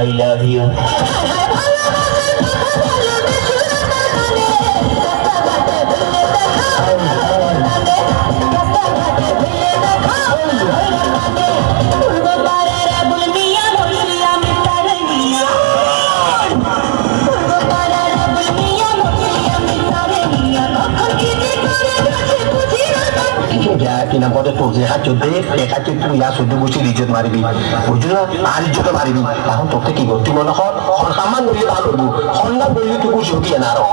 I love you. Kinang kau tu je hancur deh, hancur tu ya sudah mesti dijet mari bi. Ujungnya hari juga mari bi. Tahun tu kita kiko, tu mana kau, kau saman beli baru bu, kau nak beli tu kau jogi anaro.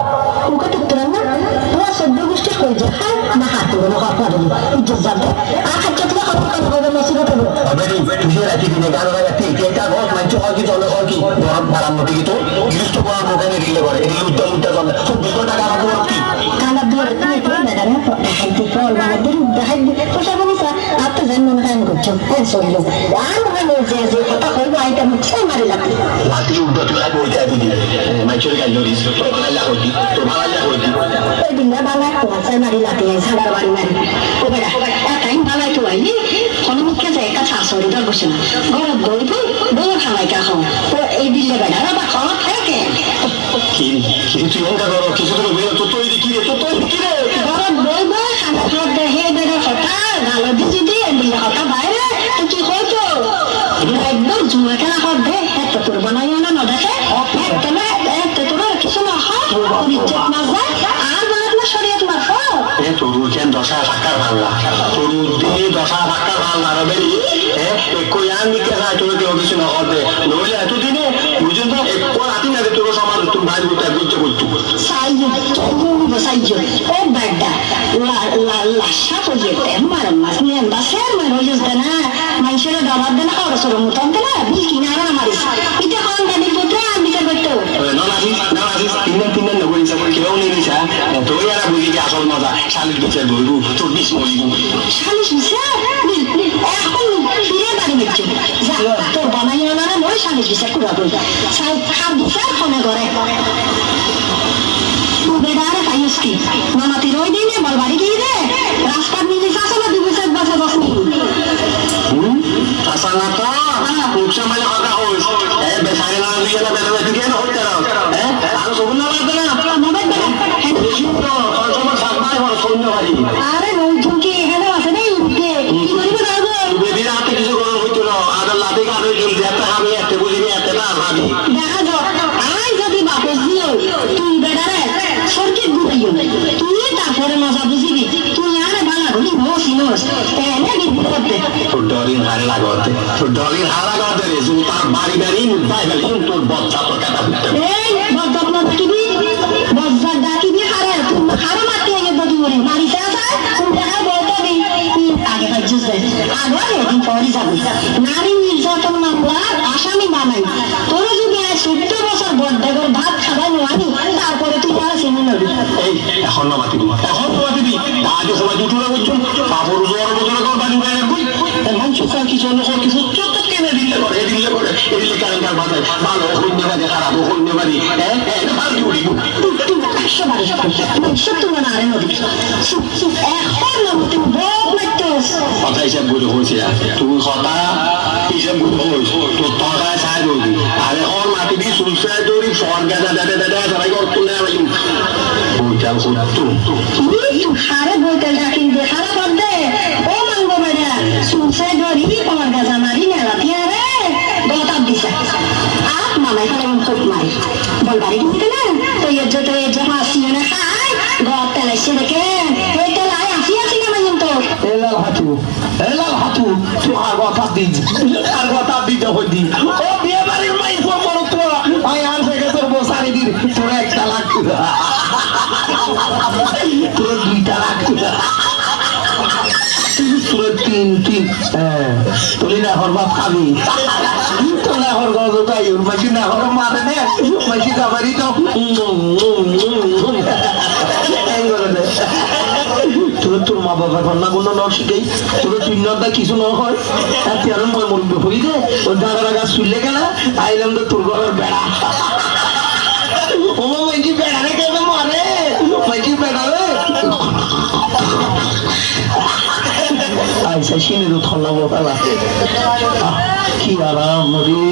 Muka tu terang na, tuan sudah mesti kau jahat, nah hati mana kau ada bu, itu jadi. Akan kita kau masih betul. Abadi, tu je lagi di negara orang yang kita kau macam kau kita orang kau ki, orang barang mati itu, itu tu orang bukan yang dia buat, ini udah zaman, tu bukan negara orang ki. Kalau dia itu negara apa, itu kau orang dia dah. Pasal apa ni sah? Apa zaman kan kau cakap solo. Anu kan jadi kata kau buat item macam mana lagi? Lati udah tu aku jadi tu dia. Macam kan Loris, tu malah hobi, tu malah hobi. Bila bala tu saya mari lati yang sadar baru mari. Kau beda. Time bala tu ini, kalau mungkin saya kata sorry dah bosan. Kalau doi pun, doi halai kau. Kau bila beda, apa kau tak ke? Kini tu yang kau kisah tu boleh tu ini kiri. Kalau doi pun, anak kau dah beda kota. Kalau di sini bila kota bayar, tu kau tu. Ekdom cuma kena kau deh. Itu tu banaya na nada ke? Itu tu lah kisah lah. Rijat mazak. Syariat marfat. Turu jen dosa sakar bangla. Turu di dosa sakar bangla rabeli. Ekko yang nikah saya turu di office na korde. Nole itu dini. Mujun tu ekko nanti nanti turu sama tu baju kita bincang itu. Saya turu saya. Oh beda. La siapa je temar masnya basar merojus dana. Manusia dapat dana orang suruh mutan dana. Bikin apa maris. Itu kan tadi putra ambil betul. Nasi, tinan nak boleh sampai kau ni sah. Tu yang aku ni asal masa salis bisa dulu. Tu bis mau ibu. Salis bisa? Aku dia tadi macam. Zat, tu banaya mana mau salis bisa kurang. Saya harus bisa kena goreng. Bedara kayu ski. Nama tiroi ni balbari kiri. Rasta ni sasa lah dibuat bahasa Bosni. Asal apa? Uksa mana kata hois? Besar lah dia lah besar tu dia nak hotel. Aku sebenarnya lah tu lah. Mabed beda. Itu kalau cuma sampai orang sono hari. Are nonton ke ada masa ni ke. Ini berapa? Bila hati kisah orang itu lah. Ada latih kan itu dia tak kami ada boleh ni ada lah kami. Dah ada. Ay jadi bapus dia. Tu bedara. Sorkit guriyo. Tu ni tak pernah masa busy. Tu yang ada bala guri nos. Ni di buat. Dorin hari lagote. Dorin hari lagote ni. Zutar bari mutai balik untuk bot satu kata. Bot nak kibi. Bot dah kibi hari. Tu hari mati aja bagi orang. Mari saya. Sudah bot ni. Agar kerja saya. Agar ni pori sabi. Nari ni jatuh nampak. Asami banai. Toro juga sudah besar bot. Dekat bhat khabar nuani. Tak pernah tu yang sini nabi. এখন না মাতি দি আজ সবাই দুটোরা বলছো বাবুর জোর বদলে কর বাড়ি বাইরে কই মানুষ কি জন্য কিছু চোখ কেনে দিলে করে এদিকে কারেন্টার বাজায় ভালো হইনে বাজে খারাপ হইনে বাড়ি বাড়ি উড়ি তুই একশো বাড়ি সত্যি মনে আরে নদী এখন না তুমি বক লাগতেস কথা হিসাব করে হয়েছে তুমি কথা হিসাব করে হয়েছ তোর টাকায় সাহায্য করবি আরে ওর মাটি দিয়ে সুলসায় দৌড়ি সর গাজা দাদা সবাই করতো না বইটাল করতো আরে বইটাল ডাকিন দে খারাপ দে ও মানবো বেড়া সুলসায় দৌড়ি তোমার গাজা মারি নেলাতিয়া তুলি না হর বাপ খাবি তো না হর গজ তাই মাসি না হর মারে নে মাসি খাবারই তো তোর তোর মা বাবার রান্না গুলো ন শিখেই তোর তুই নদা কিছু ন হয় আর তুই আরো মই মরবে হই দে ওর দাদারা গাছ শুনলে কেনা আইলাম তো তোর ঘরের বেড়া ও মাইজি বেড়া রে কেন মারে মাইজি বেড়া রে আইসা সিনে তো থল্লা বোতালা কি আরাম রে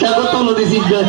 তারপর তো নদী শিখবে